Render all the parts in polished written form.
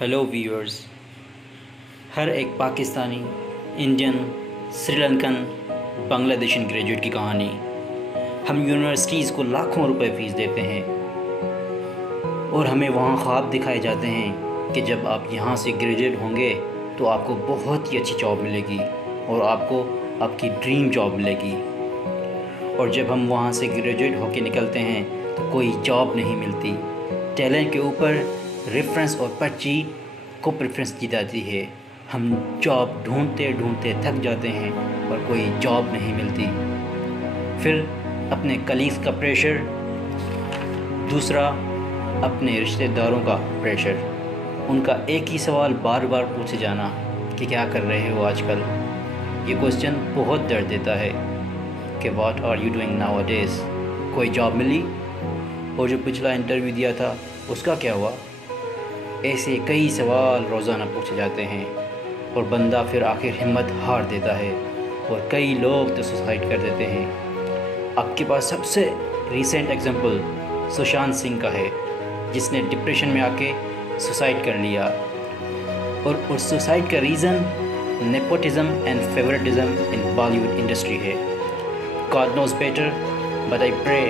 Hello viewers. हर एक Pakistani, Indian, Sri Lankan, Bangladeshi graduate की कहानी। हम यूनिवर्सिटीज़ को लाखों रुपए फ़ीस देते हैं और हमें वहाँ ख्वाब दिखाए जाते हैं कि जब आप यहाँ से ग्रेजुएट होंगे तो आपको बहुत ही अच्छी जॉब मिलेगी और आपको आपकी ड्रीम जॉब मिलेगी। और जब हम वहाँ से ग्रेजुएट होकर निकलते हैं तो कोई जॉब नहीं मिलती। टैलेंट के ऊपर रेफरेंस और पर्ची को प्रेफरेंस दी जाती है। हम जॉब ढूंढते ढूंढते थक जाते हैं और कोई जॉब नहीं मिलती। फिर अपने कलीग्स का प्रेशर, दूसरा अपने रिश्तेदारों का प्रेशर। उनका एक ही सवाल बार बार पूछे जाना कि क्या कर रहे हो आजकल। ये क्वेश्चन बहुत दर्द देता है कि what are you doing nowadays. कोई जॉब मिली? और जो पिछला इंटरव्यू दिया था उसका क्या हुआ? ऐसे कई सवाल रोज़ाना पूछे जाते हैं और बंदा फिर आखिर हिम्मत हार देता है और कई लोग तो सुसाइड कर देते हैं। आपके पास सबसे रीसेंट एग्जांपल सुशांत सिंह का है, जिसने डिप्रेशन में आके सुसाइड कर लिया। और उस सुसाइड का reason nepotism and favouritism in Bollywood industry है। God knows better, but I pray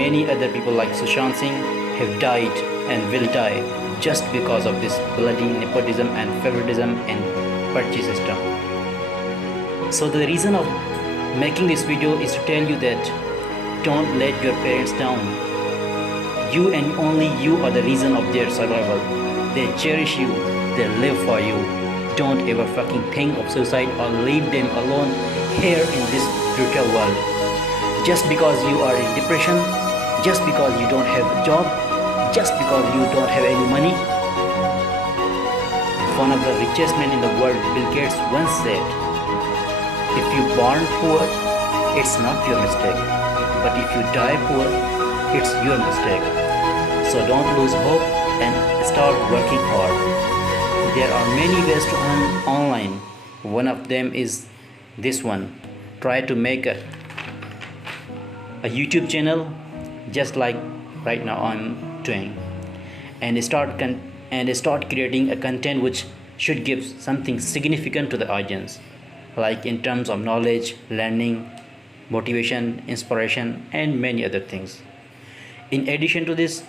many other people like Sushant Singh have died and will die just because of this bloody nepotism and favoritism and purchase system. So the reason of making this video is to tell you that don't let your parents down. You and only you are the reason of their survival. They cherish you, they live for you. Don't ever fucking think of suicide or leave them alone here in this brutal world. Just because you are in depression, just because you don't have a job, just because you don't have any money. One of the richest men in the world, Bill Gates, once said, if you born poor, it's not your mistake, but if you die poor, it's your mistake. So don't lose hope and start working hard. There are many ways to earn online. One of them is this one. Try to make a YouTube channel just like right now I'm doing, and start creating a content which should give something significant to the audience, like in terms of knowledge, learning, motivation, inspiration, and many other things. In addition to this,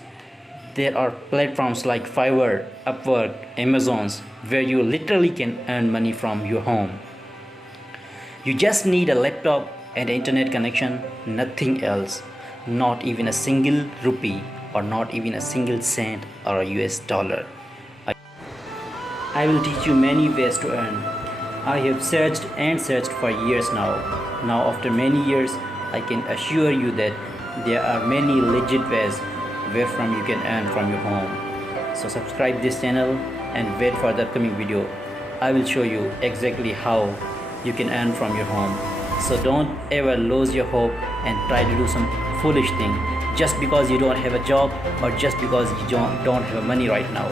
there are platforms like Fiverr, Upwork, Amazons, where you literally can earn money from your home. You just need a laptop and internet connection, nothing else. Not even a single rupee or not even a single cent or a US dollar. I will teach you many ways to earn. I have searched and searched for years now. Now after many years, I can assure you that there are many legit ways where from you can earn from your home. So subscribe this channel and wait for the upcoming video. I will show you exactly how you can earn from your home. So don't ever lose your hope and try to do some foolish thing just because you don't have a job or just because you don't have money right now.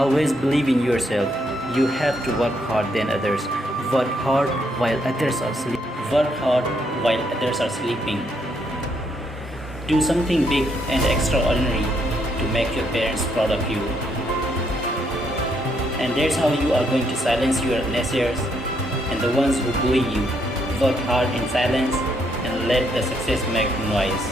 Always believe in yourself. You have to work hard than others. Work hard while others are sleeping. Work hard while others are sleeping. Do something big and extraordinary to make your parents proud of you. And that's how you are going to silence your naysayers and the ones who bully you. Work hard in silence and let the success make noise.